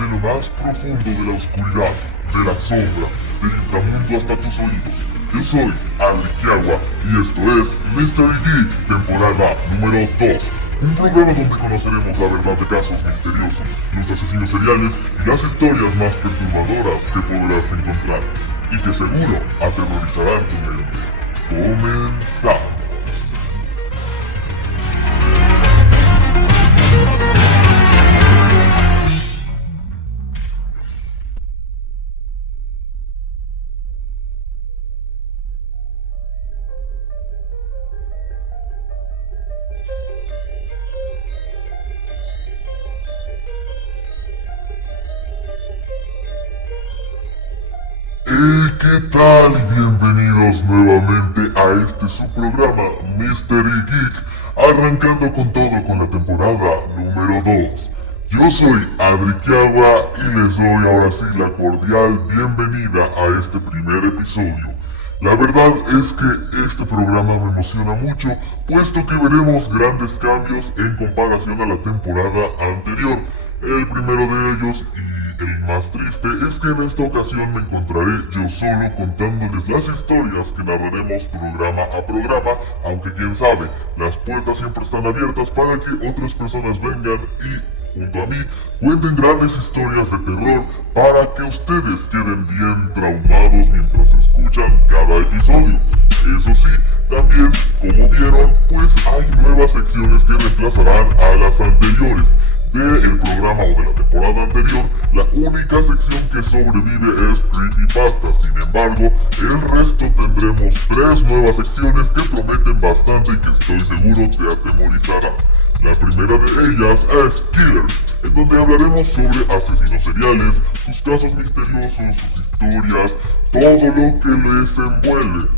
de lo más profundo de la oscuridad, de las sombras, del inframundo hasta tus oídos. Yo soy Adriquiagua y esto es Mystery Geek, temporada número 2. Un programa donde conoceremos la verdad de casos misteriosos, los asesinos seriales y las historias más perturbadoras que podrás encontrar, y que seguro aterrorizarán tu mente. Comenzamos. ¿Qué tal? Y bienvenidos nuevamente a este su programa Mystery Geek, arrancando con todo con la temporada número 2. Yo soy Adriquiagua y les doy ahora sí la cordial bienvenida a este primer episodio. La verdad es que este programa me emociona mucho, puesto que veremos grandes cambios en comparación a la temporada anterior. El primero de ellos el más triste es que en esta ocasión me encontraré yo solo contándoles las historias que narraremos programa a programa, aunque quién sabe, las puertas siempre están abiertas para que otras personas vengan y, junto a mí, cuenten grandes historias de terror para que ustedes queden bien traumados mientras escuchan cada episodio. Eso sí, también, como vieron, pues hay nuevas secciones que reemplazarán a las anteriores. Del programa o de la temporada anterior, la única sección que sobrevive es Creepypasta. Sin embargo, el resto tendremos 3 nuevas secciones que prometen bastante y que estoy seguro te atemorizarán. La primera de ellas es Killers, en donde hablaremos sobre asesinos seriales, sus casos misteriosos, sus historias, todo lo que les envuelve.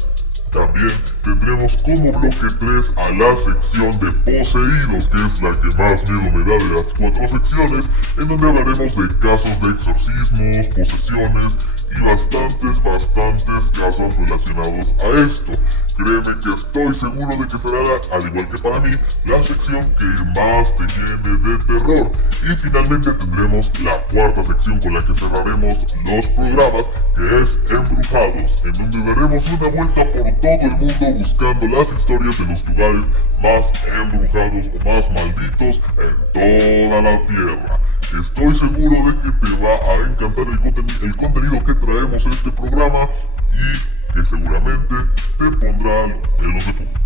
También tendremos como bloque 3 a la sección de Poseídos, que es la que más miedo me da de las 4 secciones, en donde hablaremos de casos de exorcismos, posesiones y bastantes casos relacionados a esto. Créeme que estoy seguro de que será, al igual que para mí, la sección que más te llene de terror. Y finalmente tendremos la cuarta sección con la que cerraremos los programas, que es Embrujados, en donde daremos una vuelta por todo el mundo buscando las historias de los lugares más embrujados o más malditos en toda la tierra. Estoy seguro de que te va a encantar el contenido que traemos en este programa y que seguramente te pondrá los pelos de punta.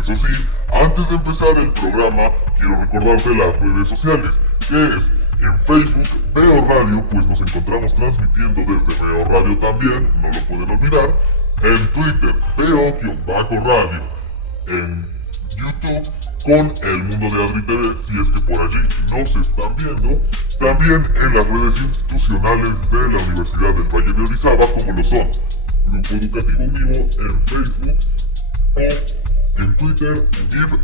Eso sí, antes de empezar el programa, quiero recordarte las redes sociales, que es en Facebook, Veo Radio, pues nos encontramos transmitiendo desde Veo Radio también, no lo pueden olvidar. En Twitter, Veo-Radio. En YouTube, con El Mundo de Adri TV, si es que por allí nos están viendo. También en las redes institucionales de la Universidad del Valle de Orizaba, como lo son Grupo Educativo Mimo en Facebook o en Twitter, GIVDO.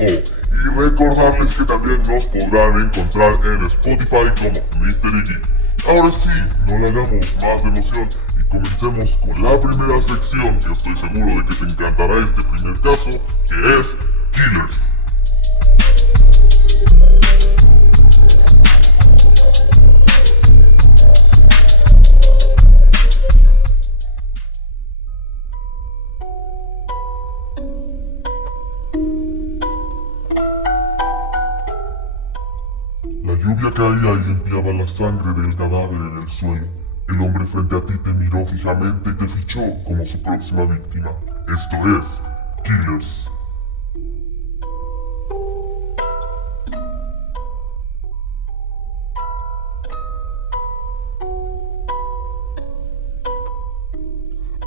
Y recordarles que también nos podrán encontrar en Spotify como Mystery Geek. Ahora sí, no le hagamos más emoción y comencemos con la primera sección, que estoy seguro de que te encantará este primer caso, que es Killers. La lluvia caía y limpiaba la sangre del cadáver en el suelo. El hombre frente a ti te miró fijamente y te fichó como su próxima víctima. Esto es Killers.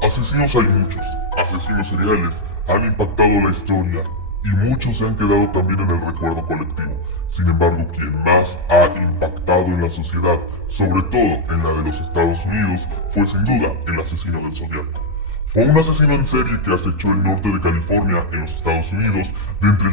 Asesinos hay muchos. Asesinos seriales han impactado la historia y muchos se han quedado también en el recuerdo colectivo. Sin embargo, quien más ha impactado en la sociedad, sobre todo en la de los Estados Unidos, fue sin duda el asesino del Zodiaco. Fue un asesino en serie que acechó el norte de California en los Estados Unidos entre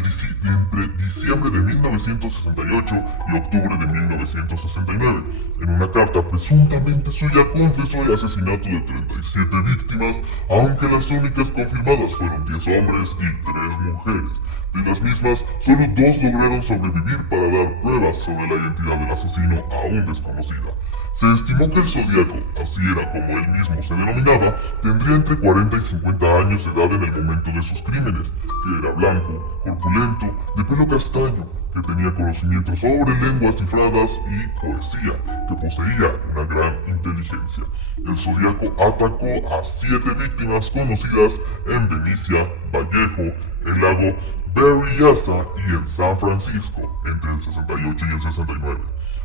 diciembre de 1968 y octubre de 1969. En una carta presuntamente suya confesó el asesinato de 37 víctimas, aunque las únicas confirmadas fueron 10 hombres y 3 mujeres. De las mismas, solo 2 lograron sobrevivir para dar pruebas sobre la identidad del asesino aún desconocida. Se estimó que el Zodíaco, así era como él mismo se denominaba, tendría entre 40 y 50 años de edad en el momento de sus crímenes, que era blanco, corpulento, de pelo castaño, que tenía conocimientos sobre lenguas cifradas y poesía, que poseía una gran inteligencia. El Zodíaco atacó a 7 víctimas conocidas en Benicia, Vallejo, el lago Berryessa y en San Francisco, entre el 68 y el 69.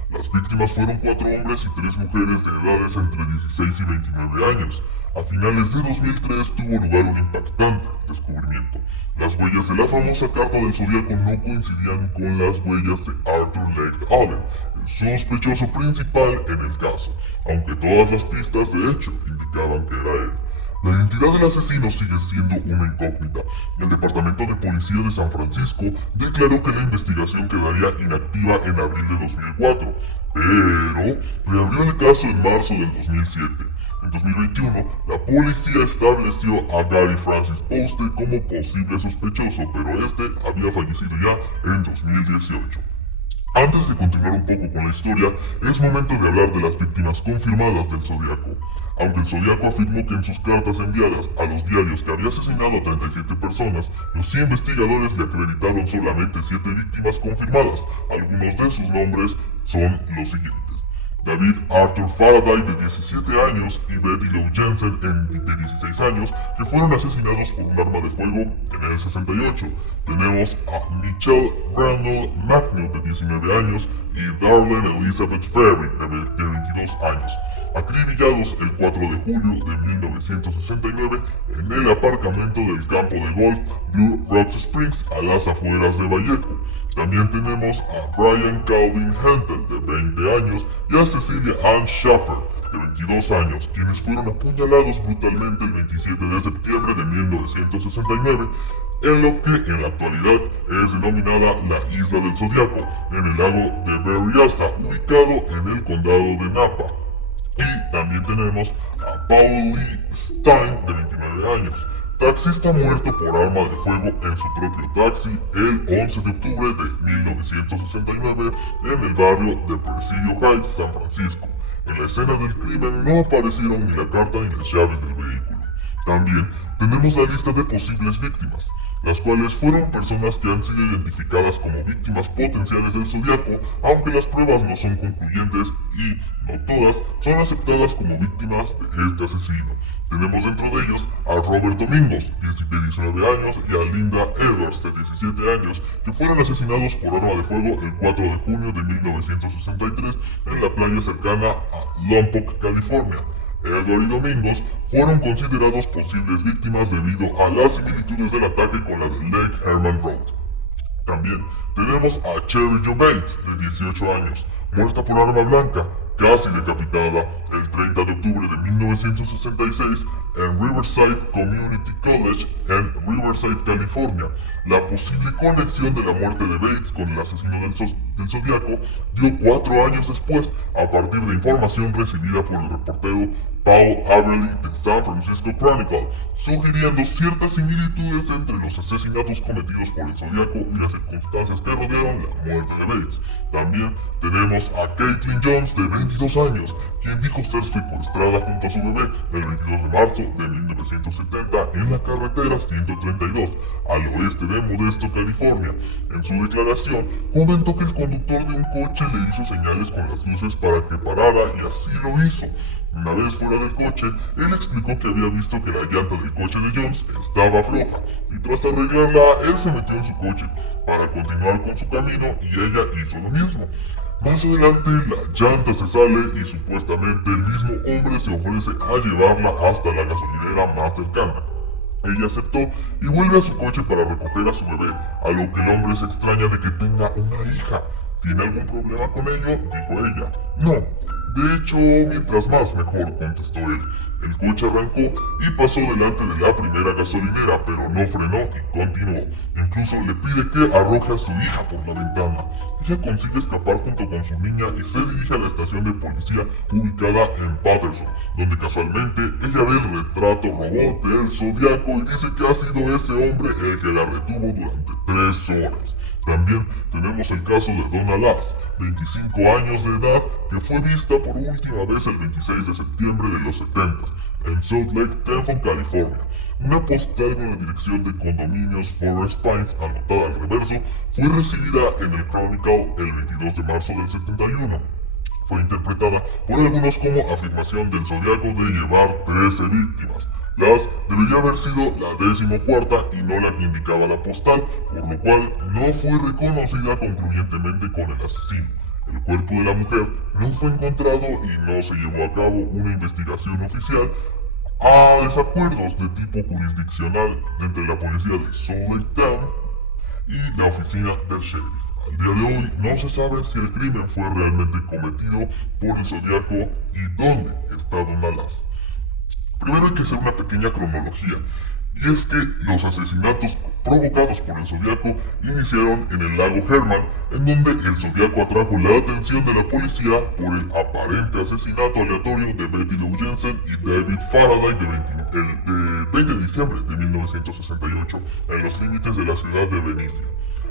Las víctimas fueron 4 hombres y 3 mujeres de edades entre 16 y 29 años. A finales de 2003 tuvo lugar un impactante descubrimiento. Las huellas de la famosa carta del Zodíaco no coincidían con las huellas de Arthur Lake Allen, el sospechoso principal en el caso, aunque todas las pistas de hecho indicaban que era él. La identidad del asesino sigue siendo una incógnita. El Departamento de Policía de San Francisco declaró que la investigación quedaría inactiva en abril de 2004, pero reabrió el caso en marzo del 2007. En 2021, la policía estableció a Gary Francis Poste como posible sospechoso, pero este había fallecido ya en 2018. Antes de continuar un poco con la historia, es momento de hablar de las víctimas confirmadas del Zodíaco. Aunque el Zodíaco afirmó que en sus cartas enviadas a los diarios que había asesinado a 37 personas, los investigadores le acreditaron solamente 7 víctimas confirmadas. Algunos de sus nombres son los siguientes: David Arthur Faraday, de 17 años, y Betty Lou Jensen, de 16 años, que fueron asesinados por un arma de fuego en el 68. Tenemos a Michelle Randall McNeil, de 19 años, y Darlene Elizabeth Ferry, de 22 años, acribillados el 4 de julio de 1969 en el aparcamiento del campo de golf Blue Rock Springs, a las afueras de Vallejo. También tenemos a Brian Calvin Hentel, de 20 años, y a Cecilia Ann Shepard, de 22 años, quienes fueron apuñalados brutalmente el 27 de septiembre de 1969, en lo que en la actualidad es denominada la Isla del Zodíaco, en el lago de Berryessa, ubicado en el condado de Napa. Y también tenemos a Paul Lee Stein, de 29 años, taxista muerto por arma de fuego en su propio taxi el 11 de octubre de 1969 en el barrio de Presidio Heights, San Francisco. En la escena del crimen no aparecieron ni la carta ni las llaves del vehículo. También tenemos la lista de posibles víctimas, las cuales fueron personas que han sido identificadas como víctimas potenciales del Zodíaco, aunque las pruebas no son concluyentes y no todas son aceptadas como víctimas de este asesino. Tenemos dentro de ellos a Robert Domingos, de 19 años, y a Linda Edwards, de 17 años, que fueron asesinados por arma de fuego el 4 de junio de 1963 en la playa cercana a Lompoc, California. Edward y Domingos fueron considerados posibles víctimas debido a las similitudes del ataque con la de Lake Herman Road. También tenemos a Cherry Jo Bates, de 18 años, muerta por arma blanca, casi decapitada, el 30 de octubre de 1966 en Riverside Community College en Riverside, California. La posible conexión de la muerte de Bates con el asesino del Zodíaco dio 4 años después, a partir de información recibida por el reportero Paul Haverly de San Francisco Chronicle, sugiriendo ciertas similitudes entre los asesinatos cometidos por el Zodíaco y las circunstancias que rodearon la muerte de Bates. También tenemos a Caitlin Jones, de 22 años, quien dijo ser secuestrada junto a su bebé el 22 de marzo de 1970 en la carretera 132, al oeste de Modesto, California. En su declaración, comentó que el conductor de un coche le hizo señales con las luces para que parara y así lo hizo. Una vez fuera del coche, él explicó que había visto que la llanta del coche de Jones estaba floja, y tras arreglarla, él se metió en su coche para continuar con su camino y ella hizo lo mismo. Más adelante, la llanta se sale y supuestamente el mismo hombre se ofrece a llevarla hasta la gasolinera más cercana. Ella aceptó y vuelve a su coche para recoger a su bebé, a lo que el hombre se extraña de que tenga una hija. ¿Tiene algún problema con ello?, dijo ella. No. De hecho, mientras más mejor, contestó él. El coche arrancó y pasó delante de la primera gasolinera, pero no frenó y continuó. Incluso le pide que arroje a su hija por la ventana. Ella consigue escapar junto con su niña y se dirige a la estación de policía ubicada en Patterson, donde casualmente ella ve el retrato robot del Zodiaco y dice que ha sido ese hombre el que la retuvo durante 3 horas. También tenemos el caso de Donna Lass, 25 años de edad, que fue vista por última vez el 26 de septiembre de los 70 en Salt Lake, Tenfon, California. Una postal con la dirección de condominios Forest Pines anotada al reverso fue recibida en el Chronicle el 22 de marzo del 71. Fue interpretada por algunos como afirmación del Zodiaco de llevar 13 víctimas. Lass debería haber sido la 14ª y no la que indicaba la postal, por lo cual no fue reconocida concluyentemente con el asesino. El cuerpo de la mujer no fue encontrado y no se llevó a cabo una investigación oficial a desacuerdos de tipo jurisdiccional entre la policía de Salt Lake Town y la oficina del sheriff. Al día de hoy no se sabe si el crimen fue realmente cometido por el Zodiaco y dónde está Donna Lass. Primero hay que hacer una pequeña cronología, y es que los asesinatos provocados por el Zodiaco iniciaron en el lago Herman, en donde el Zodiaco atrajo la atención de la policía por el aparente asesinato aleatorio de Betty Lou Jensen y David Faraday el 20 de diciembre de 1968 en los límites de la ciudad de Benicia.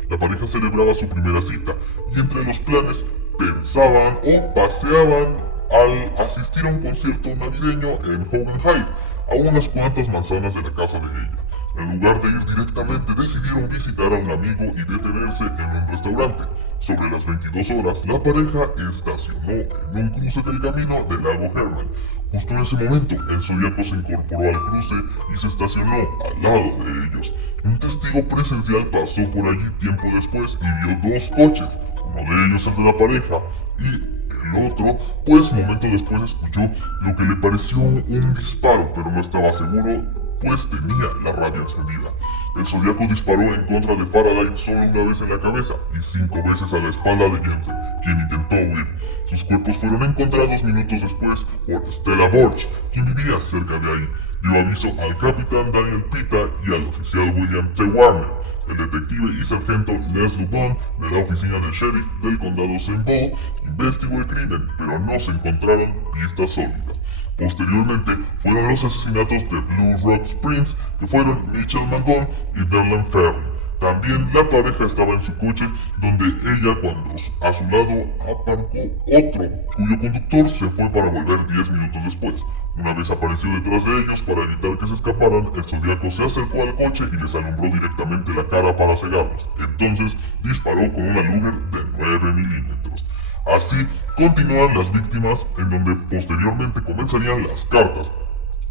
La pareja celebraba su primera cita y entre los planes pensaban o paseaban al asistir a un concierto navideño en Hogan Heights, a unas cuantas manzanas de la casa de ella. En lugar de ir directamente, decidieron visitar a un amigo y detenerse en un restaurante. Sobre las 22 horas, la pareja estacionó en un cruce del camino del lago Herman. Justo en ese momento, el Zodiaco se incorporó al cruce y se estacionó al lado de ellos. Un testigo presencial pasó por allí tiempo después y vio 2 coches, uno de ellos el de la pareja y el otro, pues momento después escuchó lo que le pareció un disparo, pero no estaba seguro, pues tenía la radio encendida. El Zodiaco disparó en contra de Faraday solo una vez en la cabeza y 5 veces a la espalda de Jensen, quien intentó huir. Sus cuerpos fueron encontrados minutos después por Stella Borch, quien vivía cerca de ahí. Dio aviso al capitán Daniel Pita y al oficial William T. Warner. El detective y sargento Les Lubon de la oficina del sheriff del condado St. Paul investigó el crimen, pero no se encontraron pistas sólidas. Posteriormente fueron los asesinatos de Blue Rock Springs, que fueron Mitchell Mangone y Darlene Ferry. También la pareja estaba en su coche, donde ella cuando a su lado aparcó otro, cuyo conductor se fue para volver 10 minutos después. Una vez apareció detrás de ellos para evitar que se escaparan, el Zodiaco se acercó al coche y les alumbró directamente la cara para cegarlos. Entonces disparó con una Luger de 9 milímetros. Así continúan las víctimas, en donde posteriormente comenzarían las cartas.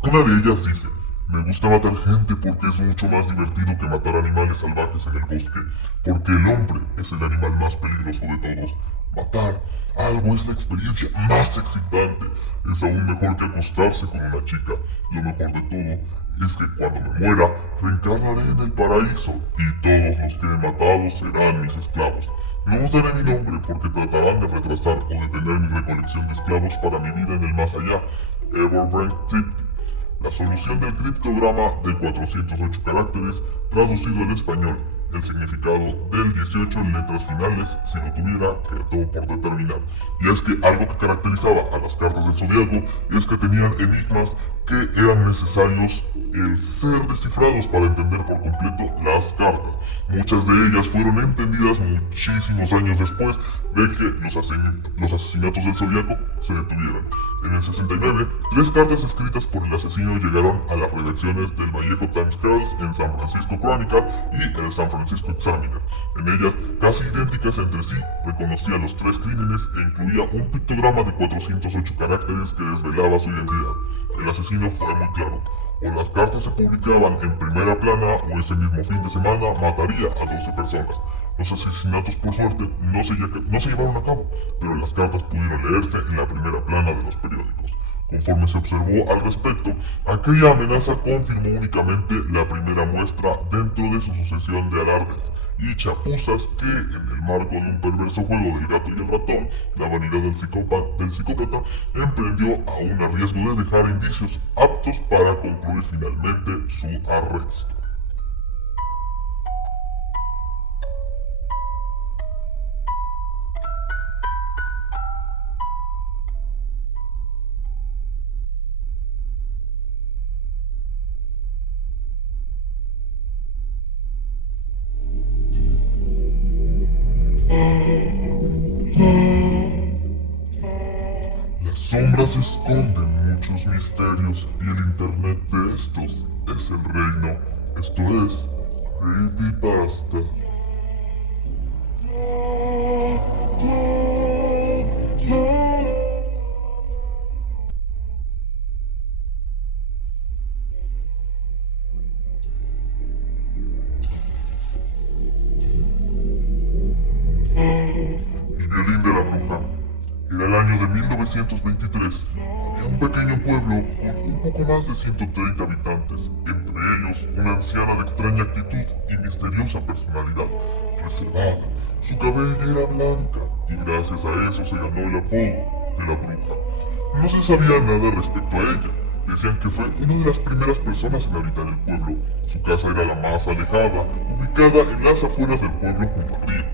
Una de ellas dice: me gusta matar gente porque es mucho más divertido que matar animales salvajes en el bosque, porque el hombre es el animal más peligroso de todos. Matar algo es la experiencia más excitante. Es aún mejor que acostarse con una chica. Lo mejor de todo es que cuando me muera, reencarnaré en el paraíso y todos los que he matado serán mis esclavos. No os daré mi nombre porque tratarán de retrasar o detener mi recolección de esclavos para mi vida en el más allá. Everbrand Tipti. La solución del criptograma de 408 caracteres traducido al español. El significado del 18 en letras finales, si lo tuviera, quedó por determinar. Y es que algo que caracterizaba a las cartas del Zodiaco es que tenían enigmas que eran necesarios el ser descifrados para entender por completo las cartas. Muchas de ellas fueron entendidas muchísimos años después de que los asesinatos del Zodiaco se detuvieran. En el 69, 3 cartas escritas por el asesino llegaron a las redacciones del Vallejo Times Herald en San Francisco Chronicle y el San Francisco Examiner. En ellas, casi idénticas entre sí, reconocía los 3 crímenes e incluía un pictograma de 408 caracteres que desvelaba su identidad. El asesino fue muy claro: o las cartas se publicaban en primera plana o ese mismo fin de semana mataría a 12 personas. Los asesinatos por suerte no se llevaron a cabo, pero las cartas pudieron leerse en la primera plana de los periódicos. Conforme se observó al respecto, aquella amenaza confirmó únicamente la primera muestra dentro de su sucesión de alardes y chapuzas que, en el marco de un perverso juego del gato y el ratón, la vanidad del psicópata emprendió aún a riesgo de dejar indicios aptos para concluir finalmente su arresto. Las sombras esconden muchos misterios y el internet de estos es el reino. Esto es Creepypasta. El violín de la bruja. Era el año de 1923. Había un pequeño pueblo con un poco más de 130 habitantes, entre ellos una anciana de extraña actitud y misteriosa personalidad, reservada. Su cabello era blanca y gracias a eso se ganó el apodo de la bruja. No se sabía nada respecto a ella. Decían que fue una de las primeras personas en habitar el pueblo. Su casa era la más alejada, ubicada en las afueras del pueblo junto al río.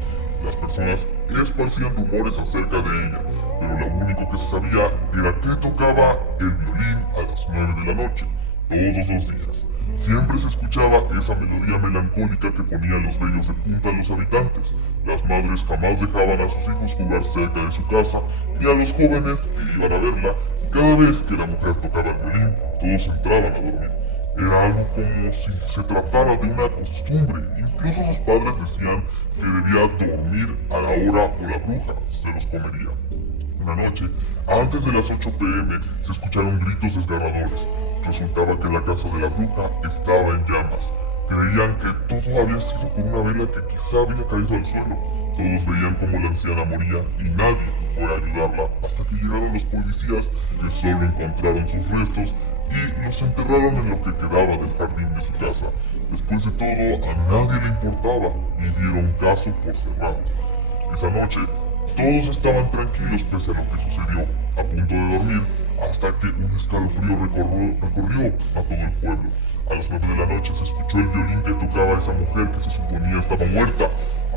Las personas esparcían rumores acerca de ella, pero lo único que se sabía era que tocaba el violín a las 9 de la noche, todos los días. Siempre se escuchaba esa melodía melancólica que ponía los vellos de punta a los habitantes. Las madres jamás dejaban a sus hijos jugar cerca de su casa, ni a los jóvenes que iban a verla, y cada vez que la mujer tocaba el violín, todos entraban a dormir. Era algo como si se tratara de una costumbre. Incluso sus padres decían que debía dormir a la hora o la bruja se los comería. Una noche, antes de las 8 p.m., se escucharon gritos desgarradores. Resultaba que la casa de la bruja estaba en llamas. Creían que todo había sido por una vela que quizá había caído al suelo. Todos veían cómo la anciana moría y nadie fue a ayudarla hasta que llegaron los policías, que solo encontraron sus restos y los enterraron en lo que quedaba del jardín de su casa. Después de todo, a nadie le importaba y dieron caso por cerrado. Esa noche, todos estaban tranquilos pese a lo que sucedió, a punto de dormir, hasta que un escalofrío recorrió a todo el pueblo. A las 9 de la noche se escuchó el violín que tocaba esa mujer que se suponía estaba muerta,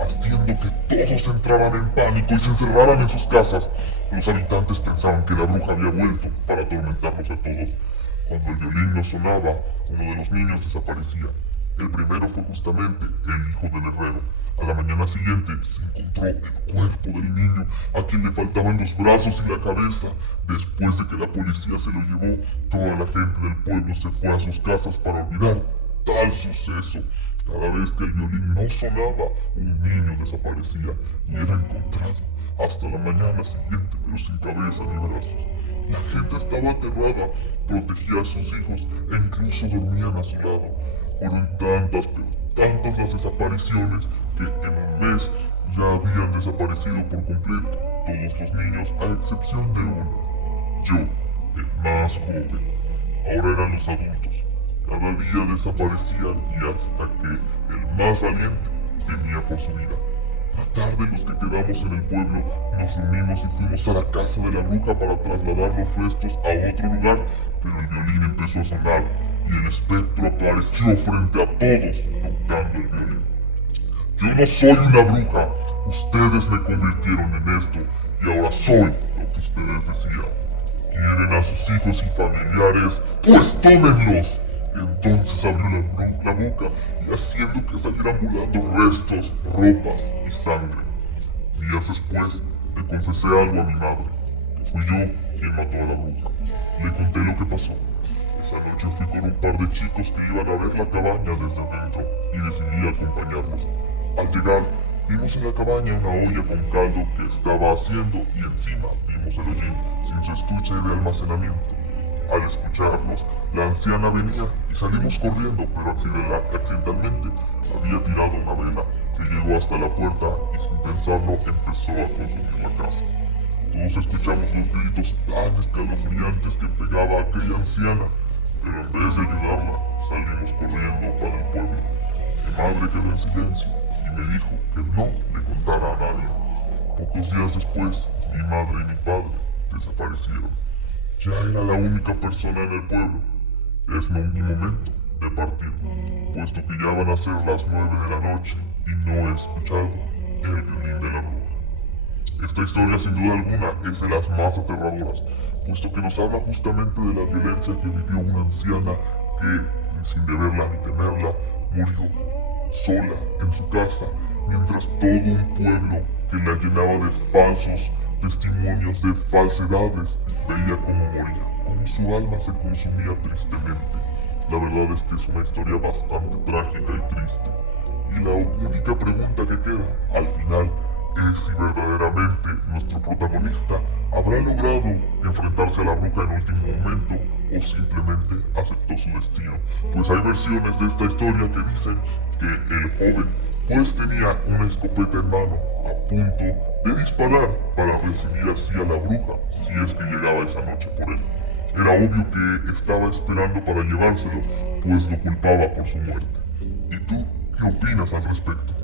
haciendo que todos entraran en pánico y se encerraran en sus casas. Los habitantes pensaban que la bruja había vuelto para atormentarlos a todos. Cuando el violín no sonaba, uno de los niños desaparecía. El primero fue justamente el hijo del herrero. A la mañana siguiente se encontró el cuerpo del niño, a quien le faltaban los brazos y la cabeza. Después de que la policía se lo llevó, toda la gente del pueblo se fue a sus casas para olvidar tal suceso. Cada vez que el violín no sonaba, un niño desaparecía y era encontrado hasta la mañana siguiente, pero sin cabeza ni brazos. La gente estaba aterrada, protegía a sus hijos e incluso dormían a su lado. Fueron tantas, pero tantas las desapariciones que en un mes ya habían desaparecido por completo todos los niños a excepción de uno. Yo, el más joven. Ahora eran los adultos. Cada día desaparecían y hasta que el más valiente temía por su vida. Una tarde los que quedamos en el pueblo nos reunimos y fuimos a la casa de la bruja para trasladar los restos a otro lugar, pero el violín empezó a sonar y el espectro apareció frente a todos tocando el violín. Yo no soy una bruja, ustedes me convirtieron en esto y ahora soy lo que ustedes decían. ¿Quieren a sus hijos y familiares? ¡Pues tómenlos! Entonces abrió la boca y haciendo que salieran volando restos, ropas y sangre. Días después le confesé algo a mi madre, que fui yo quien mató a la bruja. Le conté lo que pasó. Esa noche fui con un par de chicos que iban a ver la cabaña desde adentro y decidí acompañarlos. Al llegar, vimos en la cabaña una olla con caldo que estaba haciendo y encima vimos el hollín sin su estuche de almacenamiento. Al escucharnos, la anciana venía y salimos corriendo, pero accidentalmente había tirado una vela que llegó hasta la puerta y sin pensarlo empezó a consumir la casa. Todos escuchamos los gritos tan escalofriantes que pegaba aquella anciana, pero en vez de ayudarla, salimos corriendo para el pueblo. Mi madre quedó en silencio y me dijo que no le contara a nadie. Pocos días después, mi madre y mi padre desaparecieron. Ya era la única persona en el pueblo. Es mi momento de partir, puesto que ya van a ser las 9 de la noche y no he escuchado el violín de la bruja. Esta historia sin duda alguna es de las más aterradoras, puesto que nos habla justamente de la violencia que vivió una anciana que, sin deberla ni temerla, murió sola en su casa, mientras todo un pueblo que la llenaba de falsos testimonios, de falsedades, veía cómo moría, cómo su alma se consumía tristemente. La verdad es que es una historia bastante trágica y triste. Y la única pregunta que queda, al final, es si verdaderamente nuestro protagonista habrá logrado enfrentarse a la bruja en último momento o simplemente aceptó su destino. Pues hay versiones de esta historia que dicen que el joven pues tenía una escopeta en mano a punto de disparar para recibir así a la bruja si es que llegaba esa noche por él. Era obvio que estaba esperando para llevárselo, pues lo culpaba por su muerte. ¿Y tú qué opinas al respecto?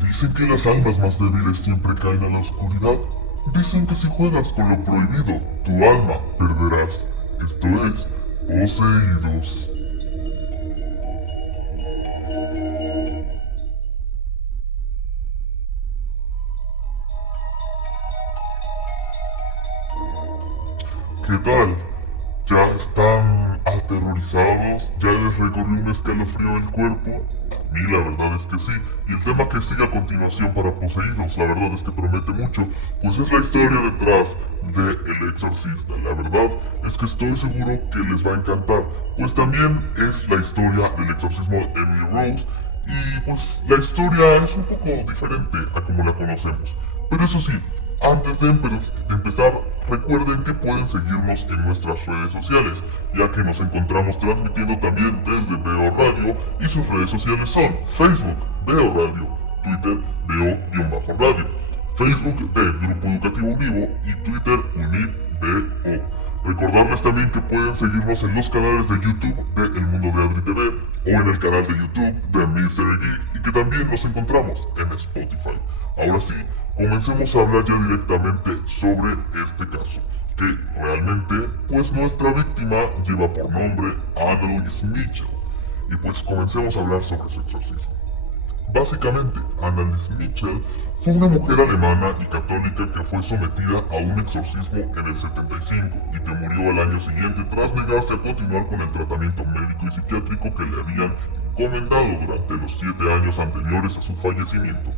Dicen que las almas más débiles siempre caen a la oscuridad. Dicen que si juegas con lo prohibido, tu alma perderás. Esto es, poseídos. ¿Qué tal? ¿Ya están aterrorizados? ¿Ya les recorrió un escalofrío el cuerpo? A mí la verdad es que sí. Y el tema que sigue a continuación para Poseídos, la verdad es que promete mucho, pues es la historia detrás de El Exorcista. La verdad es que estoy seguro que les va a encantar, pues también es la historia del exorcismo de Emily Rose. Y pues la historia es un poco diferente a como la conocemos. Pero eso sí, antes de empezar, recuerden que pueden seguirnos en nuestras redes sociales, ya que nos encontramos transmitiendo también desde Veo Radio y sus redes sociales son Facebook, Veo Radio, Twitter, Veo-Radio, Facebook de Grupo Educativo Univo y Twitter UnidVO. Recordarles también que pueden seguirnos en los canales de YouTube de El Mundo de Adri TV o en el canal de YouTube de Mr. Geek y que también nos encontramos en Spotify. Ahora sí, comencemos a hablar ya directamente sobre este caso, que realmente pues nuestra víctima lleva por nombre Anneliese Michel. Y pues comencemos a hablar sobre su exorcismo. Básicamente, Anneliese Michel fue una mujer alemana y católica que fue sometida a un exorcismo en el 75 y que murió al año siguiente tras negarse a continuar con el tratamiento médico y psiquiátrico que le habían encomendado durante los 7 años anteriores a su fallecimiento.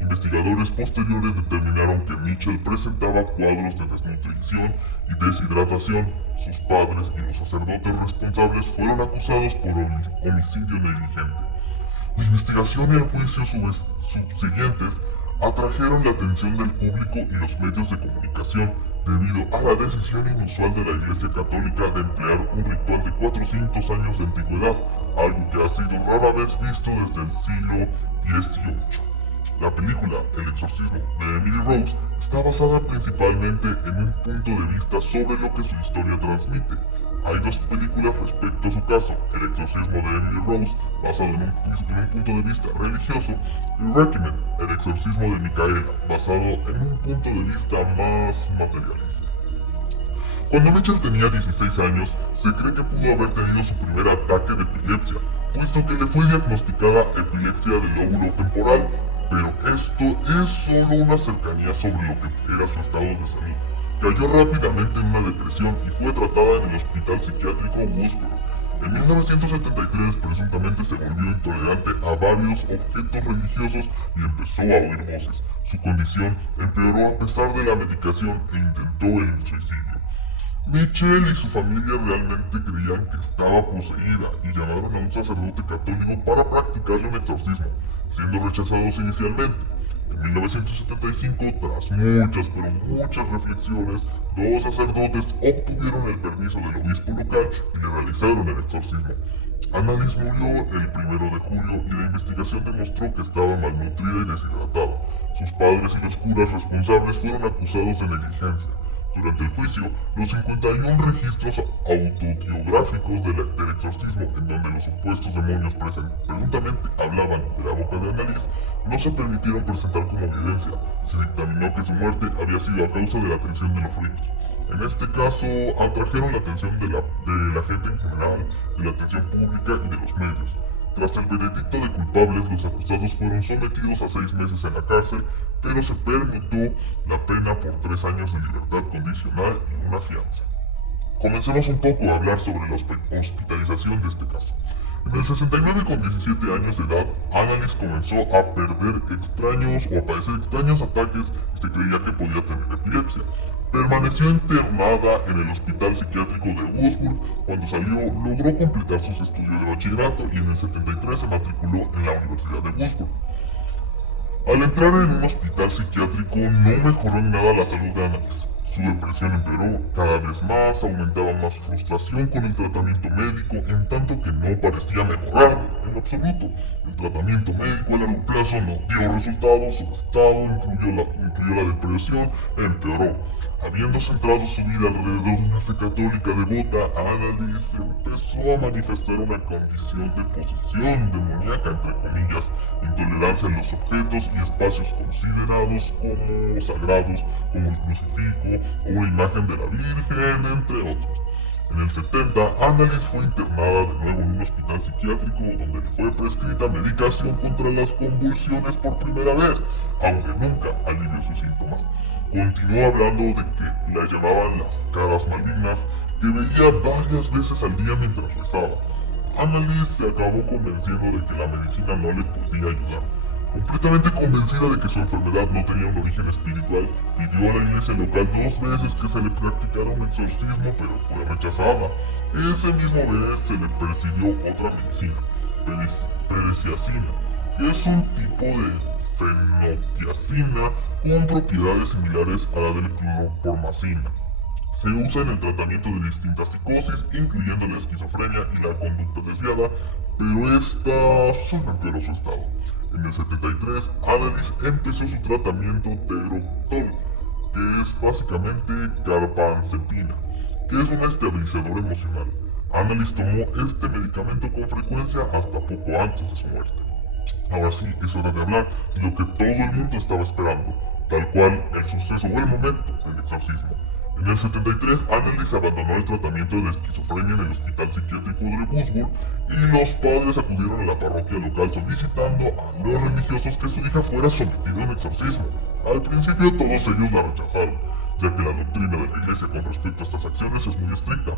Investigadores posteriores determinaron que Michel presentaba cuadros de desnutrición y deshidratación. Sus padres y los sacerdotes responsables fueron acusados por homicidio negligente. La investigación y el juicio subsiguientes atrajeron la atención del público y los medios de comunicación debido a la decisión inusual de la Iglesia Católica de emplear un ritual de 400 años de antigüedad, algo que ha sido rara vez visto desde el siglo XVIII. La película El exorcismo de Emily Rose está basada principalmente en un punto de vista sobre lo que su historia transmite. Hay dos películas respecto a su caso, El exorcismo de Emily Rose, basado en un punto de vista religioso, y Requiem, El exorcismo de Micaela, basado en un punto de vista más materialista. Cuando Michel tenía 16 años, se cree que pudo haber tenido su primer ataque de epilepsia, puesto que le fue diagnosticada epilepsia del lóbulo temporal, pero esto es solo una cercanía sobre lo que era su estado de salud. Cayó rápidamente en una depresión y fue tratada en el hospital psiquiátrico Woodsboro. En 1973 presuntamente se volvió intolerante a varios objetos religiosos y empezó a oír voces. Su condición empeoró a pesar de la medicación e intentó el suicidio. Michel y su familia realmente creían que estaba poseída y llamaron a un sacerdote católico para practicarle un exorcismo. siendo rechazados inicialmente. En 1975, tras muchas reflexiones, dos sacerdotes obtuvieron el permiso del obispo local y le realizaron el exorcismo. Annalise murió el 1 de julio y la investigación demostró que estaba malnutrida y deshidratada. Sus padres y los curas responsables fueron acusados de negligencia. Durante el juicio, los 51 registros autobiográficos del exorcismo, en donde los supuestos demonios presuntamente hablaban de la boca de Annalise, no se permitieron presentar como evidencia. Se dictaminó que su muerte había sido a causa de la tensión de los ritos. En este caso, atrajeron la atención de la gente en general, de la atención pública y de los medios. Tras el veredicto de culpables, los acusados fueron sometidos a 6 meses en la cárcel, pero se permitió la pena por 3 años de libertad condicional y una fianza. Comencemos un poco a hablar sobre la hospitalización de este caso. En el 69, con 17 años de edad, Annalise comenzó a padecer extraños ataques y se creía que podía tener epilepsia. Permaneció internada en el hospital psiquiátrico de Wurzburg. Cuando salió, logró completar sus estudios de bachillerato y en el 73 se matriculó en la Universidad de Wurzburg. Al entrar en un hospital psiquiátrico no mejoró en nada la salud de Annalise. Su depresión empeoró cada vez más, aumentaba más su frustración con el tratamiento médico, en tanto que no parecía mejorar en absoluto. El tratamiento médico a largo plazo no dio resultados, su estado, incluyó la depresión, empeoró. Habiendo centrado su vida alrededor de una fe católica devota, Annalise empezó a manifestar una condición de posesión demoníaca, entre comillas, intolerancia a los objetos y espacios considerados como sagrados, como el crucifijo o una imagen de la Virgen, entre otros. En el 70, Annalise fue internada de nuevo en un hospital psiquiátrico donde le fue prescrita medicación contra las convulsiones por primera vez, aunque nunca alivió sus síntomas. Continuó hablando de que la llamaban las caras malignas, que veía varias veces al día mientras rezaba. Annalise se acabó convenciendo de que la medicina no le podía ayudar. Completamente convencida de que su enfermedad no tenía un origen espiritual, pidió a la iglesia local 2 veces que se le practicara un exorcismo, pero fue rechazada. Ese mismo vez se le persiguió otra medicina, predeciacina, que es un tipo de fenotiacina con propiedades similares a la del clorpromazina. Se usa en el tratamiento de distintas psicosis, incluyendo la esquizofrenia y la conducta desviada, pero esta solo empeoró su estado. En el 73, Annalise empezó su tratamiento Tegroptol, que es básicamente carbamazepina, que es un estabilizador emocional. Annalise tomó este medicamento con frecuencia hasta poco antes de su muerte. Ahora sí, es hora de hablar de lo que todo el mundo estaba esperando, tal cual el suceso o el momento del exorcismo. En el 73, Annalise abandonó el tratamiento de esquizofrenia en el hospital psiquiátrico de Wurzburg y los padres acudieron a la parroquia local solicitando a los religiosos que su hija fuera sometida a un exorcismo. Al principio todos ellos la rechazaron, ya que la doctrina de la iglesia con respecto a estas acciones es muy estricta,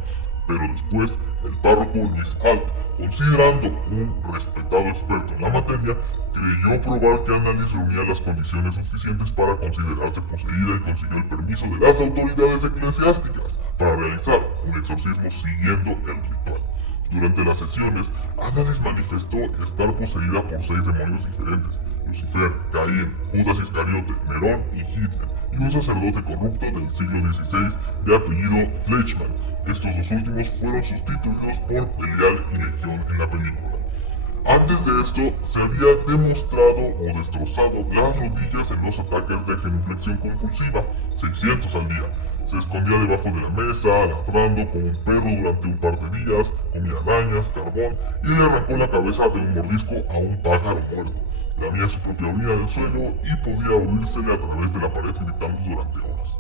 pero después el párroco Louis Alt, considerando un respetado experto en la materia, creyó probar que Annalise reunía las condiciones suficientes para considerarse poseída y consiguió el permiso de las autoridades eclesiásticas para realizar un exorcismo siguiendo el ritual. Durante las sesiones, Annalise manifestó estar poseída por 6 demonios diferentes: Lucifer, Caín, Judas Iscariote, Nerón y Hitler, y un sacerdote corrupto del siglo XVI de apellido Fleischmann. Estos 2 últimos fueron sustituidos por Belial y Legión en la película. Antes de esto, se había demostrado o destrozado las rodillas en los ataques de genuflexión compulsiva, 600 al día. Se escondía debajo de la mesa, ladrando como un perro durante un par de días, comía arañas, carbón y le arrancó la cabeza de un mordisco a un pájaro muerto. Lamía su propia orina del suelo y podía oírsele a través de la pared gritando durante horas.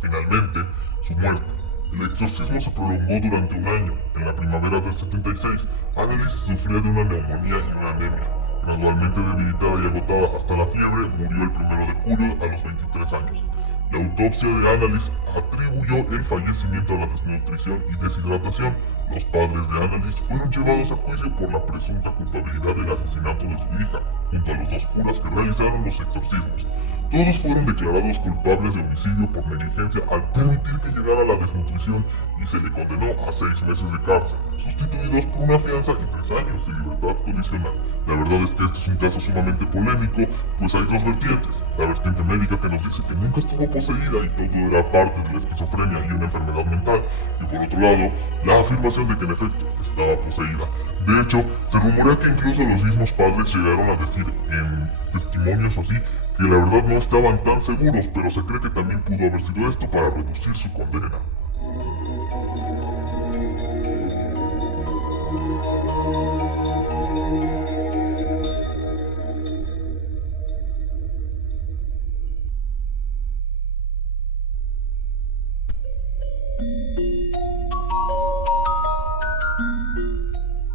Finalmente, su muerte. El exorcismo se prolongó durante un año. En la primavera del 76, Annalise sufría de una neumonía y una anemia. Gradualmente debilitada y agotada hasta la fiebre, murió el 1 de julio a los 23 años. La autopsia de Annalise atribuyó el fallecimiento a la desnutrición y deshidratación. Los padres de Annalise fueron llevados a juicio por la presunta culpabilidad del asesinato de su hija, junto a los 2 curas que realizaron los exorcismos. Todos fueron declarados culpables de homicidio por negligencia al permitir que llegara la desnutrición y se le condenó a 6 meses de cárcel, sustituidos por una fianza y 3 años de libertad condicional. La verdad es que este es un caso sumamente polémico, pues hay dos vertientes. La vertiente médica que nos dice que nunca estuvo poseída y todo era parte de la esquizofrenia y una enfermedad mental, y por otro lado, la afirmación de que en efecto estaba poseída. De hecho, se rumorea que incluso los mismos padres llegaron a decir en testimonios así que la verdad no estaban tan seguros, pero se cree que también pudo haber sido esto para reducir su condena.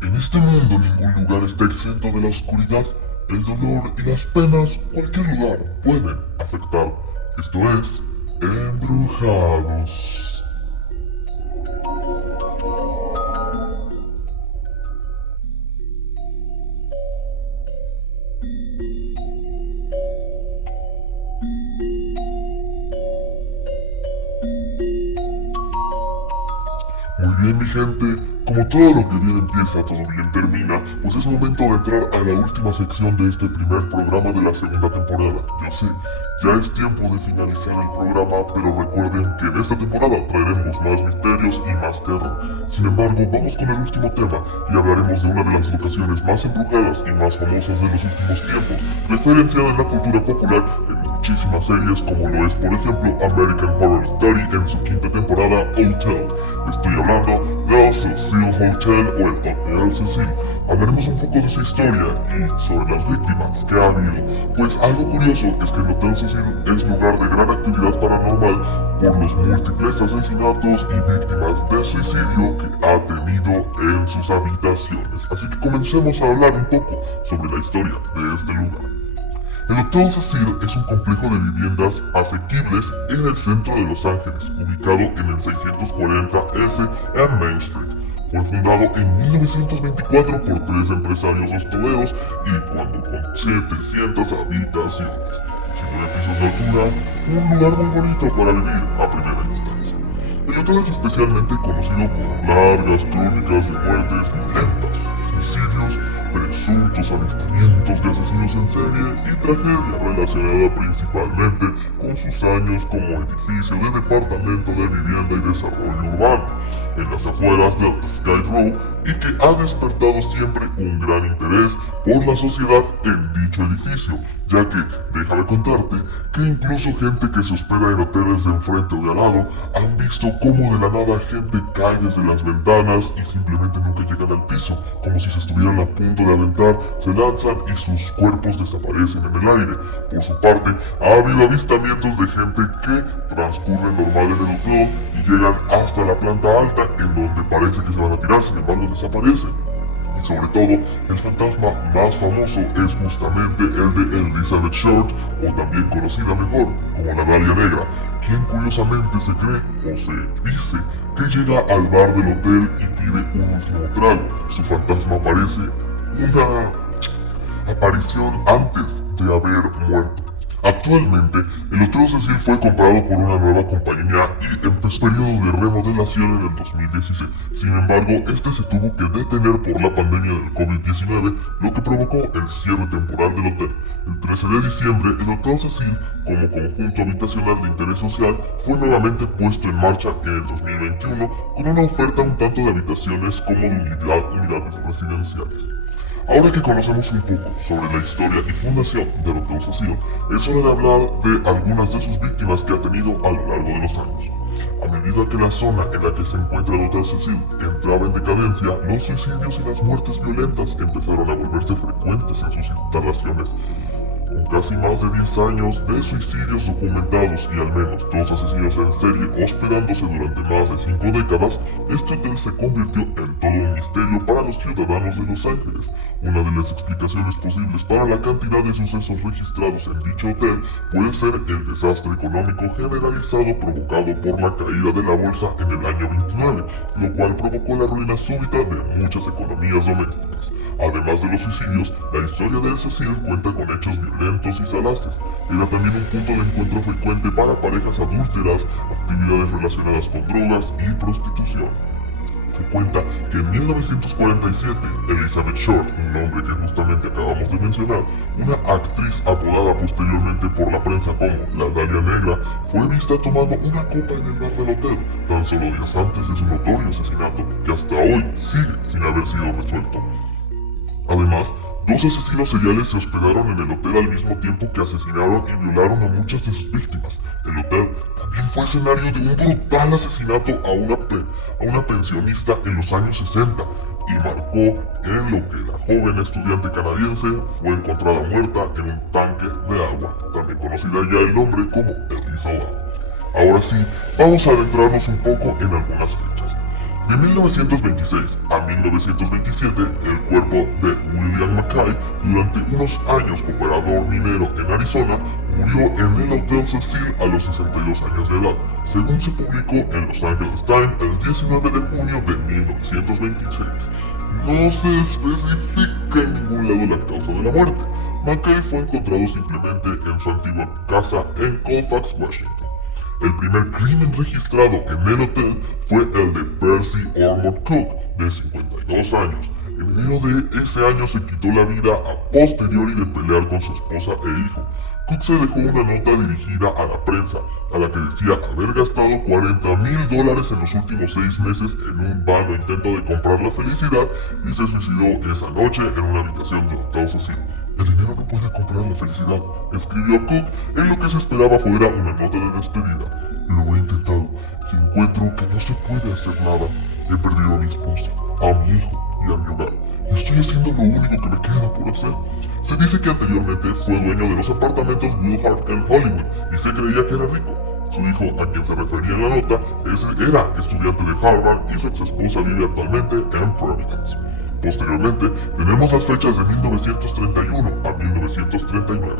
En este mundo ningún lugar está exento de la oscuridad, el dolor y las penas. Cualquier lugar pueden afectar. Esto es Embrujados. Muy bien, mi gente, como todo lo que bien empieza, todo bien termina, pues es momento de entrar a la última sección de este primer programa de la segunda temporada. Yo sé, ya es tiempo de finalizar el programa, pero recuerden que en esta temporada traeremos más misterios y más terror. Sin embargo, vamos con el último tema y hablaremos de una de las locaciones más embrujadas y más famosas de los últimos tiempos, referenciada en la cultura popular en muchísimas series como lo es por ejemplo American Horror Story en su quinta temporada Hotel. Estoy hablando de Cecil Hotel o el Hotel Cecil. Hablaremos un poco de su historia y sobre las víctimas que ha habido, pues algo curioso es que el Hotel Cecil es lugar de gran actividad paranormal por los múltiples asesinatos y víctimas de suicidio que ha tenido en sus habitaciones. Así que comencemos a hablar un poco sobre la historia de este lugar. El Hotel Cecil es un complejo de viviendas asequibles en el centro de Los Ángeles, ubicado en el 640 S en Main Street. Fue fundado en 1924 por 3 empresarios hosteleros y cuando con 700 habitaciones, 19 pisos de altura, un lugar muy bonito para vivir a primera instancia. El hotel es especialmente conocido por largas crónicas de muertes violentas, suicidios, presuntos avistamientos de asesinos en serie y tragedia relacionada principalmente con sus años como edificio de departamento de vivienda y desarrollo urbano en las afueras de Sky Row y que ha despertado siempre un gran interés por la sociedad en dicho edificio, ya que, déjame contarte, que incluso gente que se hospeda en hoteles de enfrente o de al lado han visto cómo de la nada gente cae desde las ventanas y simplemente nunca llegan al piso, como si se estuvieran a punto de aventar, se lanzan y sus cuerpos desaparecen en el aire. Por su parte, ha habido avistamientos de gente que transcurren normal en el hotel y llegan hasta la planta alta en donde parece que se van a tirar, sin embargo desaparecen. Y sobre todo, el fantasma más famoso es justamente el de Elizabeth Short, o también conocida mejor como la Dalia Negra, quien curiosamente se cree o se dice que llega al bar del hotel y pide un último trago. Su fantasma parece una aparición antes de haber muerto. Actualmente, el Hotel Cecil fue comprado por una nueva compañía y empezó un periodo de remodelación en el 2016. Sin embargo, este se tuvo que detener por la pandemia del COVID-19, lo que provocó el cierre temporal del hotel. El 13 de diciembre, el Hotel Cecil, como conjunto habitacional de interés social, fue nuevamente puesto en marcha en el 2021 con una oferta un tanto de habitaciones como de unidades residenciales. Ahora que conocemos un poco sobre la historia y fundación del Hotel Cecil, es hora de hablar de algunas de sus víctimas que ha tenido a lo largo de los años. A medida que la zona en la que se encuentra el Hotel Cecil entraba en decadencia, los suicidios y las muertes violentas empezaron a volverse frecuentes en sus instalaciones. Con casi más de 10 años de suicidios documentados y al menos 2 asesinos en serie hospedándose durante más de 5 décadas, este hotel se convirtió en todo un misterio para los ciudadanos de Los Ángeles. Una de las explicaciones posibles para la cantidad de sucesos registrados en dicho hotel puede ser el desastre económico generalizado provocado por la caída de la bolsa en el año 29, lo cual provocó la ruina súbita de muchas economías domésticas. Además de los suicidios, la historia del Cecil cuenta con hechos violentos y salaces. Era también un punto de encuentro frecuente para parejas adúlteras, actividades relacionadas con drogas y prostitución. Se cuenta que en 1947, Elizabeth Short, un nombre que justamente acabamos de mencionar, una actriz apodada posteriormente por la prensa como la Dalia Negra, fue vista tomando una copa en el bar del hotel, tan solo días antes de su notorio asesinato, que hasta hoy sigue sin haber sido resuelto. Además, dos asesinos seriales se hospedaron en el hotel al mismo tiempo que asesinaron y violaron a muchas de sus víctimas. El hotel también fue escenario de un brutal asesinato a una pensionista en los años 60 y marcó en lo que la joven estudiante canadiense fue encontrada muerta en un tanque de agua, también conocida ya el nombre como Elisa Lam. Ahora sí, vamos a adentrarnos un poco en algunas fechas. De 1926 a 1927, el cuerpo de William Mackay, durante unos años operador minero en Arizona, murió en el Hotel Cecil a los 62 años de edad, según se publicó en Los Angeles Times el 19 de junio de 1926. No se especifica en ningún lado la causa de la muerte. Mackay fue encontrado simplemente en su antigua casa en Colfax, Washington. El primer crimen registrado en el hotel fue el de Percy Ormond Cook, de 52 años. En enero de ese año se quitó la vida a posteriori de pelear con su esposa e hijo. Cook se dejó una nota dirigida a la prensa, a la que decía haber gastado $40,000 en los últimos 6 meses en un vano intento de comprar la felicidad y se suicidó esa noche en una habitación del Hotel Cecil. El dinero no puede comprar la felicidad, escribió Cook en lo que se esperaba fuera una nota de despedida. Lo he intentado y encuentro que no se puede hacer nada. He perdido a mi esposa, a mi hijo y a mi hogar. Y estoy haciendo lo único que me queda por hacer. Se dice que anteriormente fue dueño de los apartamentos Willhart en Hollywood y se creía que era rico. Su hijo, a quien se refería en la nota, era estudiante de Harvard y su ex esposa vive actualmente en Providence. Posteriormente, tenemos las fechas de 1931 a 1939.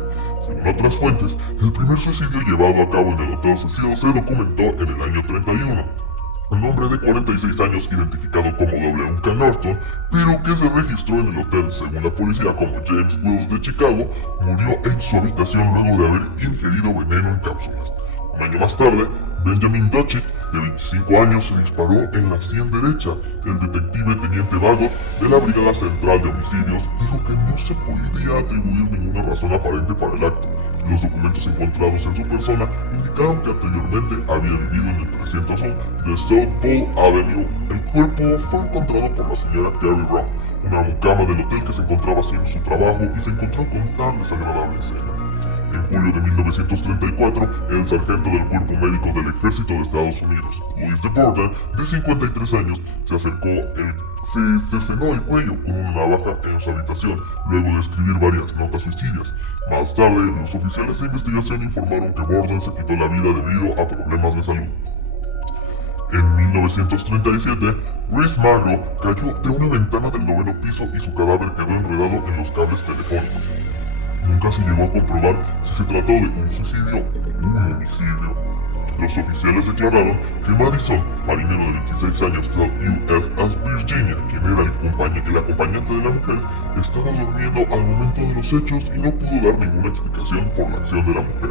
Según otras fuentes, el primer suicidio llevado a cabo en el Hotel Cecil se documentó en el año 31. Un hombre de 46 años identificado como W.K. Norton, pero que se registró en el hotel según la policía como James Wills de Chicago, murió en su habitación luego de haber ingerido veneno en cápsulas. Un año más tarde, Benjamin Dutchett, de 25 años, se disparó en la sien derecha. El detective teniente Bagot de la Brigada Central de Homicidios dijo que no se podía atribuir ninguna razón aparente para el acto. Los documentos encontrados en su persona indicaron que anteriormente había vivido en el 301 de South Pole Avenue. El cuerpo fue encontrado por la señora Carrie Robb, una mucama del hotel que se encontraba haciendo su trabajo y se encontró con tan desagradable escena. En julio de 1934, el sargento del Cuerpo Médico del Ejército de Estados Unidos, Louis de Borden, de 53 años, se cenó el cuello con una navaja en su habitación, luego de escribir varias notas suicidas. Más tarde, los oficiales de investigación informaron que Borden se quitó la vida debido a problemas de salud. En 1937, Reese Magro cayó de una ventana del 9º piso y su cadáver quedó enredado en los cables telefónicos. Nunca se llegó a comprobar si se trató de un suicidio o un homicidio. Los oficiales declararon que Madison, marinero de 26 años de USS Virginia, quien era el acompañante de la mujer, estaba durmiendo al momento de los hechos y no pudo dar ninguna explicación por la acción de la mujer.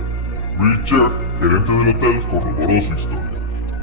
Richard, gerente del hotel, corroboró su historia.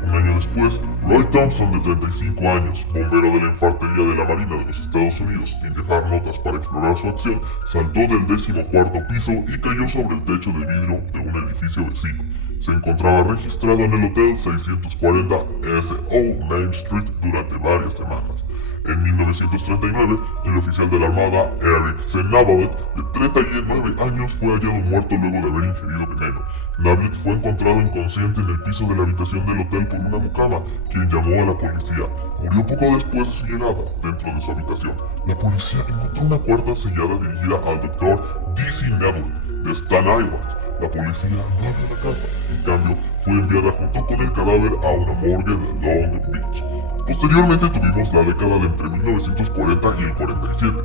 Un año después, Roy Thompson, de 35 años, bombero de la Infantería de la Marina de los Estados Unidos, sin dejar notas para explorar su acción, saltó del 14º piso y cayó sobre el techo de vidrio de un edificio vecino. Se encontraba registrado en el Hotel 640 S.O. Main Street durante varias semanas. En 1939, el oficial de la Armada, Eric C. Navarrete, de 39 años, fue hallado muerto luego de haber ingerido veneno. Navarrete fue encontrado inconsciente en el piso de la habitación del hotel por una mucama, quien llamó a la policía. Murió poco después de su llegada, dentro de su habitación. La policía encontró una carta sellada dirigida al Dr. D.C. Neville, de Staten Island. La policía no abrió la carta, en cambio, fue enviada junto con el cadáver a una morgue de Long Beach. Posteriormente tuvimos la década de entre 1940 y el 47.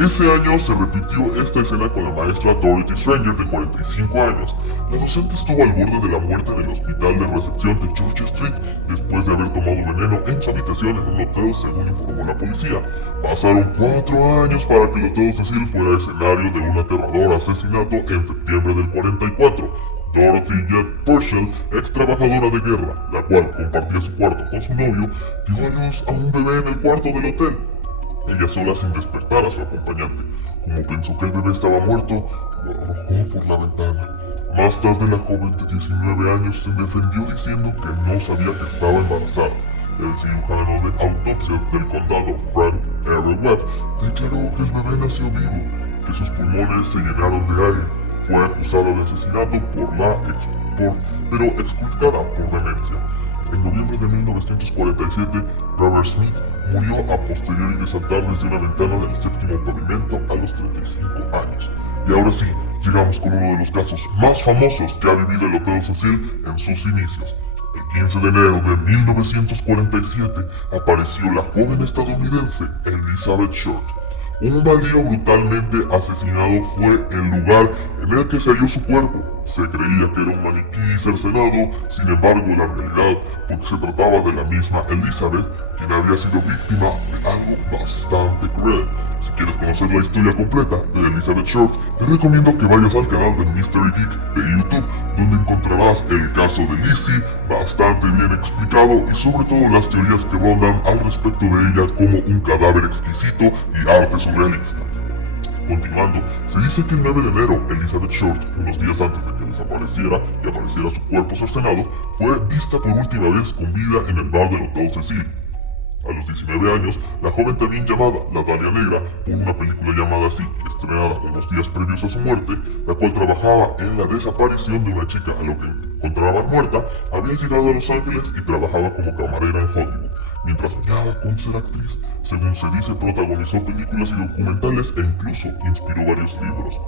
Ese año se repitió esta escena con la maestra Dorothy Stranger de 45 años. La docente estuvo al borde de la muerte en el hospital de recepción de George Street después de haber tomado veneno en su habitación en un hotel, según informó la policía. Pasaron 4 años para que el Hotel Cecil fuera escenario de un aterrador asesinato en septiembre del 44. Dorothy Jett Purcell, ex trabajadora de guerra, la cual compartía su cuarto con su novio, dio a luz a un bebé en el cuarto del hotel. Ella sola, sin despertar a su acompañante. Como pensó que el bebé estaba muerto, lo arrojó por la ventana. Más tarde, la joven de 19 años se defendió diciendo que no sabía que estaba embarazada. El cirujano de autopsia del condado, Frank R. Webb, declaró que el bebé nació vivo, que sus pulmones se llenaron de aire. Fue acusado de asesinato pero expulsada por demencia. En noviembre de 1947, Robert Smith murió a posteriori de saltar desde una ventana del séptimo pavimento a los 35 años. Y ahora sí, llegamos con uno de los casos más famosos que ha vivido el Hotel Cecil en sus inicios. El 15 de enero de 1947 apareció la joven estadounidense Elizabeth Short. Un baldío brutalmente asesinado fue el lugar en el que se halló su cuerpo. Se creía que era un maniquí cercenado, sin embargo la realidad fue que se trataba de la misma Elizabeth, quien había sido víctima de algo bastante cruel. Si quieres conocer la historia completa de Elizabeth Short, te recomiendo que vayas al canal de Mystery Geek de YouTube, donde encontrarás el caso de Lizzie bastante bien explicado y sobre todo las teorías que rondan al respecto de ella como un cadáver exquisito y arte surrealista. Continuando, se dice que el 9 de enero, Elizabeth Short, unos días antes de que desapareciera y apareciera su cuerpo cercenado, fue vista por última vez con vida en el bar del Hotel Cecil. A los 19 años, la joven también llamada La Dalia Negra, por una película llamada así, estrenada unos días previos a su muerte, la cual trabajaba en la desaparición de una chica a lo que encontraban muerta, había llegado a Los Ángeles y trabajaba como camarera en Hollywood. Mientras soñaba con ser actriz, según se dice, protagonizó películas y documentales e incluso inspiró varios libros.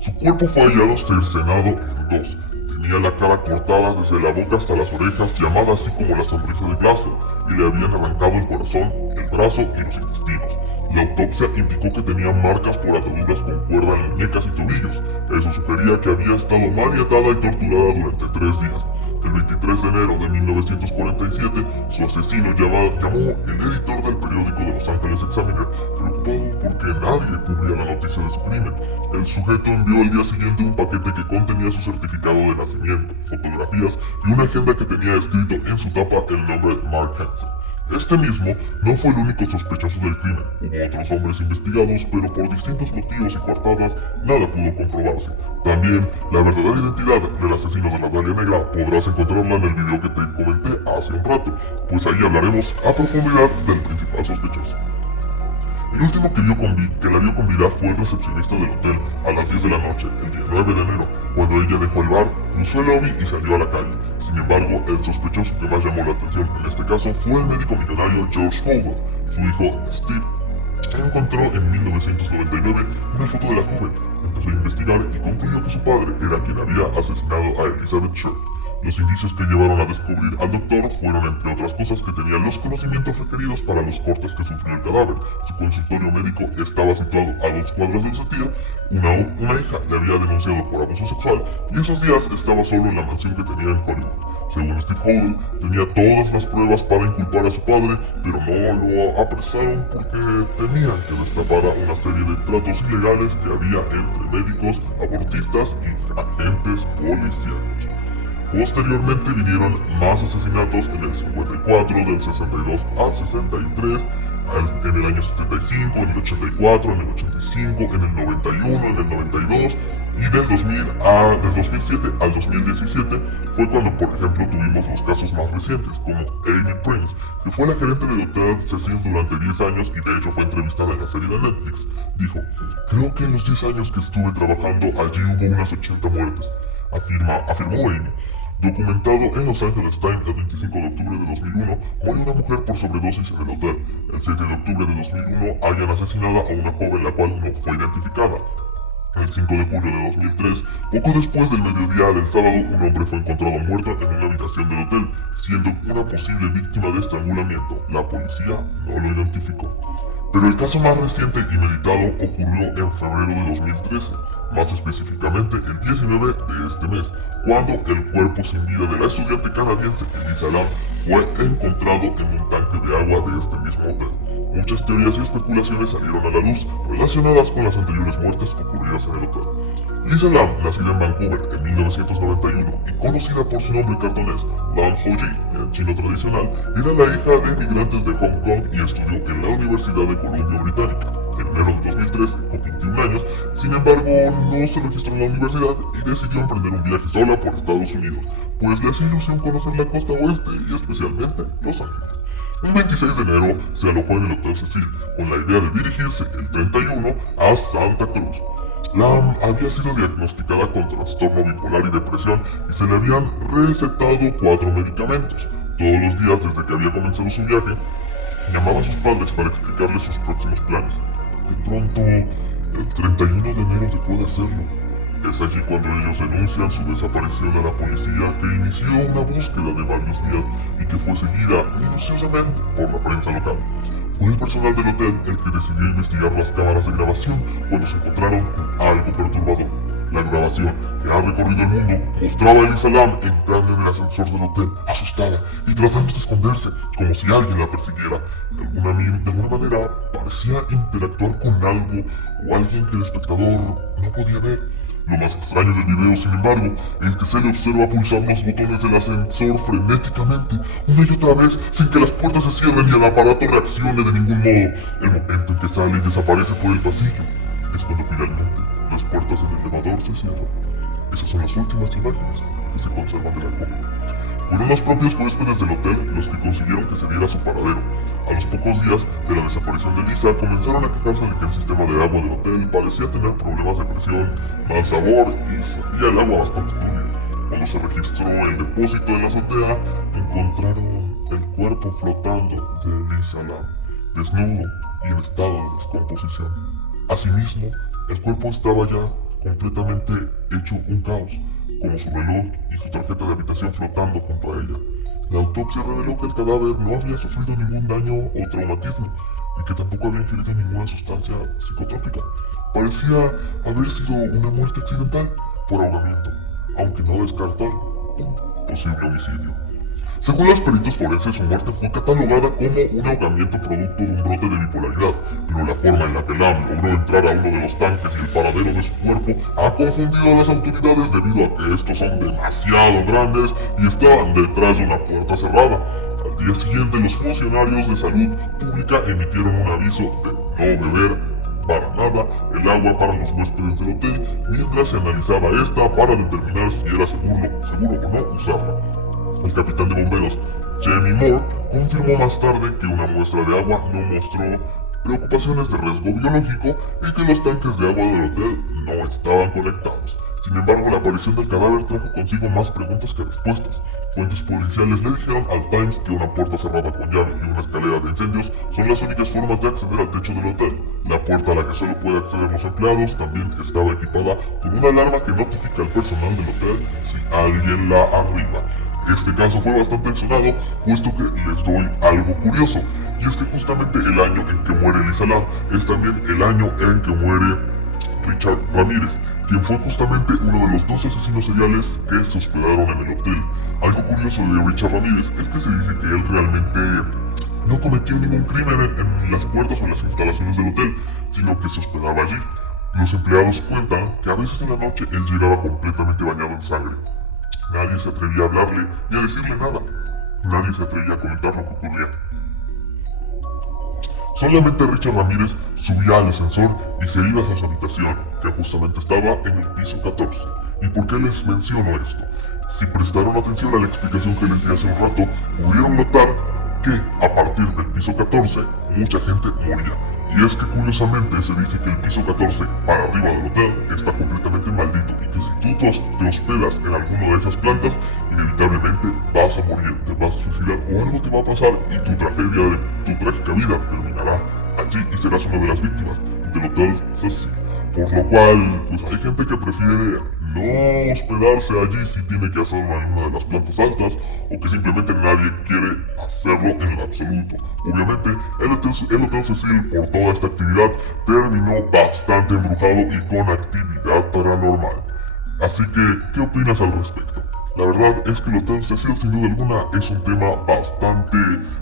Su cuerpo fue hallado cercenado en dos. Tenía la cara cortada desde la boca hasta las orejas, llamada así como la sonrisa de Glasgow, y le habían arrancado el corazón, el brazo y los intestinos. La autopsia indicó que tenía marcas por ataduras con cuerda en muñecas y tobillos. Eso sugería que había estado maniatada y torturada durante 3 días. El 23 de enero de 1947, su asesino llamó el editor del periódico de Los Ángeles Examiner, preocupado porque nadie cubría la noticia de su crimen. El sujeto envió al día siguiente un paquete que contenía su certificado de nacimiento, fotografías y una agenda que tenía escrito en su tapa el nombre de Mark Hansen. Este mismo no fue el único sospechoso del crimen. Hubo otros hombres investigados, pero por distintos motivos y coartadas, nada pudo comprobarse. También, la verdadera identidad del asesino de la Dalia Negra podrás encontrarla en el video que te comenté hace un rato, pues ahí hablaremos a profundidad del principal sospechoso. El último que la vio con vida fue el recepcionista del hotel a las 10 de la noche, el día 9 de enero, cuando ella dejó el bar, cruzó el lobby y salió a la calle. Sin embargo, el sospechoso que más llamó la atención en este caso fue el médico millonario George Holden. Su hijo, Steve, encontró en 1999 una foto de la joven, empezó a investigar y concluyó que su padre era quien había asesinado a Elizabeth Short. Los indicios que llevaron a descubrir al doctor fueron, entre otras cosas, que tenía los conocimientos requeridos para los cortes que sufrió el cadáver. Su consultorio médico estaba situado a 2 cuadras del sitio. Una hija le había denunciado por abuso sexual y esos días estaba solo en la mansión que tenía en Hollywood. Según Steve Holden, tenía todas las pruebas para inculpar a su padre, pero no lo apresaron porque temían que destapara una serie de tratos ilegales que había entre médicos, abortistas y agentes policíacos. Posteriormente vinieron más asesinatos en el 54, del 62 al 63, en el año 75, en el 84, en el 85, en el 91, en el 92 y del 2007 al 2017 fue cuando, por ejemplo, tuvimos los casos más recientes, como Amy Prince, que fue la gerente del Hotel Cecil durante 10 años y de hecho fue entrevistada en la serie de Netflix. Dijo: "Creo que en los 10 años que estuve trabajando allí hubo unas 80 muertes", afirmó Amy. Documentado en Los Angeles Times el 25 de octubre de 2001, murió una mujer por sobredosis en el hotel. El 7 de octubre de 2001 hayan asesinado a una joven la cual no fue identificada. El 5 de julio de 2003, poco después del mediodía del sábado, un hombre fue encontrado muerto en una habitación del hotel, siendo una posible víctima de estrangulamiento. La policía no lo identificó. Pero el caso más reciente y meditado ocurrió en febrero de 2013, más específicamente el 19 de este mes, cuando el cuerpo sin vida de la estudiante canadiense Elisa Lam fue encontrado en un tanque de agua de este mismo hotel. Muchas teorías y especulaciones salieron a la luz relacionadas con las anteriores muertes ocurridas en el hotel. Lisa Lam, nacida en Vancouver en 1991 y conocida por su nombre cartonés Lam Ho-ji en chino tradicional, era la hija de inmigrantes de Hong Kong y estudió en la Universidad de Columbia Británica. En enero de 2013, con 21 años, sin embargo, no se registró en la universidad y decidió emprender un viaje sola por Estados Unidos, pues le hacía ilusión conocer la costa oeste y especialmente Los Ángeles. El 26 de enero se alojó en el Hotel Cecil con la idea de dirigirse el 31 a Santa Cruz. Lam había sido diagnosticada con trastorno bipolar y depresión y se le habían recetado 4 medicamentos. Todos los días desde que había comenzado su viaje, llamaba a sus padres para explicarles sus próximos planes. De pronto, el 31 de enero dejó de hacerlo. Es allí cuando ellos denuncian su desaparición a la policía, que inició una búsqueda de varios días y que fue seguida minuciosamente por la prensa local. Fue el personal del hotel el que decidió investigar las cámaras de grabación cuando se encontraron con algo perturbador. La grabación, que ha recorrido el mundo, mostraba a Elisa Lam entrando en el ascensor del hotel, asustada y tratando de esconderse, como si alguien la persiguiera. De alguna manera, parecía interactuar con algo o alguien que el espectador no podía ver. Lo más extraño del video, sin embargo, es que se le observa pulsar los botones del ascensor frenéticamente, una y otra vez, sin que las puertas se cierren y el aparato reaccione de ningún modo. El momento en que sale y desaparece por el pasillo es cuando finalmente las puertas del elevador se cierran. Esas son las últimas imágenes que se conservan del alcohol. Fueron los propios huéspedes del hotel los que consiguieron que se viera su paradero. A los pocos días de la desaparición de Lisa, comenzaron a quejarse de que el sistema de agua del hotel parecía tener problemas de presión, mal sabor y salía el agua bastante turbia. Cuando se registró el depósito de la azotea, encontraron el cuerpo flotando de Lisa Lam, desnudo y en estado de descomposición. Asimismo, el cuerpo estaba ya completamente hecho un caos, como su reloj y su tarjeta de habitación flotando junto a ella. La autopsia reveló que el cadáver no había sufrido ningún daño o traumatismo y que tampoco había ingerido ninguna sustancia psicotrópica. Parecía haber sido una muerte accidental por ahogamiento, aunque no descartar un posible homicidio. Según los peritos forenses, su muerte fue catalogada como un ahogamiento producto de un brote de bipolaridad, pero la forma en la que Lam logró entrar a uno de los tanques y el paradero de su cuerpo ha confundido a las autoridades debido a que estos son demasiado grandes y estaban detrás de una puerta cerrada. Al día siguiente, los funcionarios de salud pública emitieron un aviso de no beber para nada el agua para los huéspedes del hotel mientras se analizaba esta para determinar si era seguro o no usarla. El capitán de bomberos, Jamie Moore, confirmó más tarde que una muestra de agua no mostró preocupaciones de riesgo biológico y que los tanques de agua del hotel no estaban conectados. Sin embargo, la aparición del cadáver trajo consigo más preguntas que respuestas. Fuentes policiales le dijeron al Times que una puerta cerrada con llave y una escalera de incendios son las únicas formas de acceder al techo del hotel. La puerta a la que solo pueden acceder los empleados también estaba equipada con una alarma que notifica al personal del hotel si alguien la arriba. Este caso fue bastante sonado, puesto que les doy algo curioso, y es que justamente el año en que muere Elisa Lam es también el año en que muere Richard Ramírez, quien fue justamente uno de los 2 asesinos seriales que se hospedaron en el hotel. Algo curioso de Richard Ramírez es que se dice que él realmente no cometió ningún crimen en las puertas o en las instalaciones del hotel, sino que se hospedaba allí. Los empleados cuentan que a veces en la noche él llegaba completamente bañado en sangre. Nadie se atrevía a hablarle ni a decirle nada. Nadie se atrevía a comentar lo que ocurría. Solamente Richard Ramírez subía al ascensor y se iba a su habitación, que justamente estaba en el piso 14. ¿Y por qué les menciono esto? Si prestaron atención a la explicación que les di hace un rato, pudieron notar que a partir del piso 14 mucha gente moría. Y es que curiosamente se dice que el piso 14 para arriba del hotel está completamente maldito y que si tú te hospedas en alguna de esas plantas, inevitablemente vas a morir, te vas a suicidar o algo te va a pasar y tu tragedia de tu trágica vida terminará allí y serás una de las víctimas del Hotel Cecil. Por lo cual, pues hay gente que prefiere no hospedarse allí si tiene que hacerlo en una de las plantas altas o que simplemente nadie quiere hacerlo en lo absoluto. Obviamente, el Hotel Cecil por toda esta actividad terminó bastante embrujado y con actividad paranormal. Así que, ¿qué opinas al respecto? La verdad es que el Hotel Cecil sin duda alguna es un tema bastante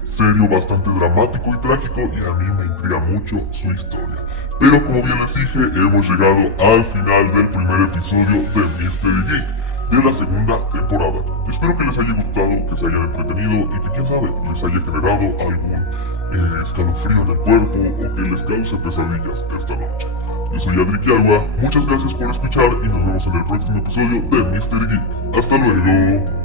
serio, bastante dramático y trágico y a mí me intriga mucho su historia. Pero como bien les dije, hemos llegado al final del primer episodio de Mystery Geek de la segunda temporada. Espero que les haya gustado, que se hayan entretenido y que quién sabe les haya generado algún escalofrío en el cuerpo o que les cause pesadillas esta noche. Yo soy Adri Agua, muchas gracias por escuchar y nos vemos en el próximo episodio de Mystery Geek. ¡Hasta luego!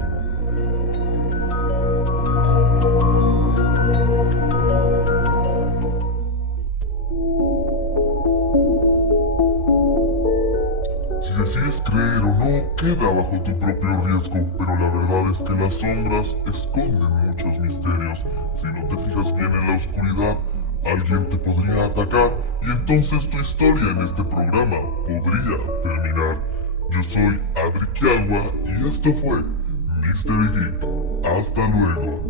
Si decides creer o no, queda bajo tu propio riesgo, pero la verdad es que las sombras esconden muchos misterios. Si no te fijas bien en la oscuridad, alguien te podría atacar y entonces tu historia en este programa podría terminar. Yo soy Adri Agua y esto fue Mystery Geek. Hasta luego.